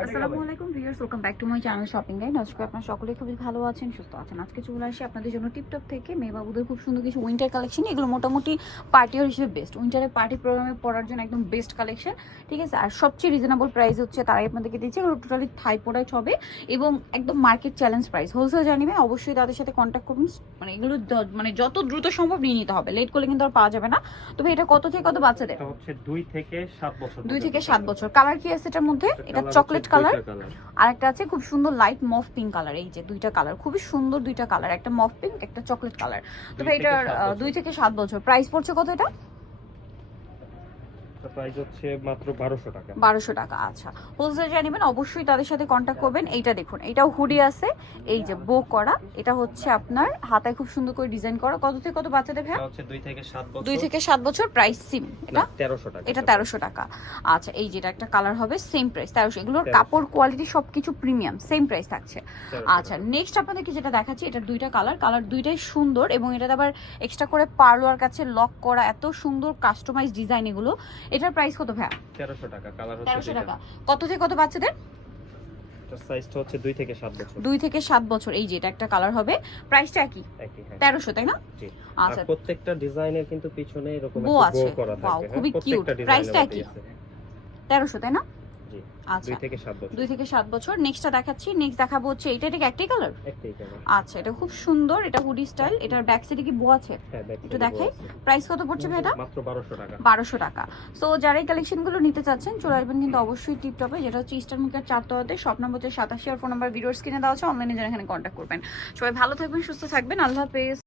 আসসালামু আলাইকুম viewers welcome back to my channel shopping guide আজকে আপনারা খুবই ভালো আছেন সুস্থ আছেন। আজকে চলে আসি আপনাদের জন্য টিপটপ থেকে। মেয়ে বাবুদের খুব সুন্দর কিছু উইন্টার কালেকশন এগুলো মোটামুটি হিসেবে বেস্ট উইন্টারে পার্টি প্রোগ্রামে পড়ার জন্য একদম বেস্ট কালেকশন ঠিক আছে? আর সবচেয়ে রিজনেবল প্রাইস হচ্ছে তারাই আপনাদেরকে দিচ্ছে। এগুলো টোটালি থাই প্রোডাক্ট হবে এবং একদম মার্কেট চ্যালেঞ্জ প্রাইস হোলসেল জানিবেন অবশ্যই তাদের সাথে কন্ট্যাক্ট করুন। মানে এগুলো মানে যত দ্রুত সম্ভব নিয়ে নিতে হবে। লেট করলে কিন্তু আর পাওয়া যাবে না। তবে এটা কত থেকে কত বাচ্চাদের? হচ্ছে দুই থেকে সাত বছর দুই থেকে সাত বছর। কালার কি আছে এটার মধ্যে? এটা চকলেট হচ্ছে কালার আর একটা আছে খুব সুন্দর লাইট মফ পিঙ্ক কালার এই যে দুইটা কালার খুবই সুন্দর দুইটা কালার একটা মফ পিঙ্ক একটা চকলেট কালার তো ভাই এটার দুই থেকে সাত বছর। প্রাইস পড়ছে কত এটা? প্রাইস হচ্ছে মাত্র বারোশো টাকা। আচ্ছা। হোলসেল যা নেবেন অবশ্যই তাদের সাথে কন্ট্যাক্ট করবেন। এইটা দেখুন এটাও হুডি আছে। এই যে বো করা এটা হচ্ছে আপনার হাতায় খুব সুন্দর করে ডিজাইন করা। কত থেকে কত বাচ্চাদের এটা হচ্ছে দুই থেকে সাত বছর। থেকে প্রাইস সিম এটা? তেরোশো টাকা। এটা তেরোশো টাকা। আচ্ছা এই যেটা একটা কালার হবে সেম প্রাইস তেরোশো। এগুলোর কাপড় কোয়ালিটি সবকিছু প্রিমিয়াম সেম প্রাইস থাকছে। আচ্ছা নেক্সট আপনাদেরকে যেটা দেখাচ্ছি এটার দুইটা কালার কালার দুইটাই সুন্দর এবং এটাতে আবার এক্সট্রা করে পার্লোয়ার কাছে লক করা এত সুন্দর কাস্টমাইজ ডিজাইন এগুলো। এটার প্রাইস কত ভাইয়া? 1300 টাকা কালার হচ্ছে তেরোশো দুইটা। টাকা। কত থেকে কত বাচ্চাদের? সাইজটা হচ্ছে দুই থেকে সাত বছর। 2 থেকে 7 বছর এই যে এটা একটা কালার হবে। প্রাইসটা কি একই? হ্যাঁ। তেরোশো তাই না? জি। আচ্ছা। প্রত্যেকটা ডিজাইনের কিন্তু পিছনে এরকম একটা bow করা থাকে থাকবে খুবই প্রাইসটা cute। প্রত্যেকটা Price টা ডিজাইনের একই? আছে তেরোশো তাই না? আচ্ছা। থেকে বছর। থেকে নেক্সটটা দেখাচ্ছি। নেক্সট দেখাবো হচ্ছে এটা এটা কি একটাই কালার একটাই কালার আচ্ছা এটা খুব সুন্দর এটা হুডি স্টাইল এটার ব্যাক সাইডে কি বো আছে? হ্যাঁ একটু দেখাই। প্রাইস কত পড়ছে ভাই এটা? মাত্র টাকা। সো যারা এই কালেকশনগুলো নিতে চাচ্ছেন চলে আসবেন কিন্তু অবশ্যই টিপটপে যেটা হচ্ছে ইস্টার মুখের চারতলাতে শপ নম্বর হচ্ছে আর ফোন নাম্বার ভিডিওর স্ক্রিনে দেওয়া আছে। অনলাইনে যারা এখানে কন্ট্যাক্ট করবেন। সবাই ভালো থাকবেন সুস্থ থাকবেন। আল্লাহ হাফেজ।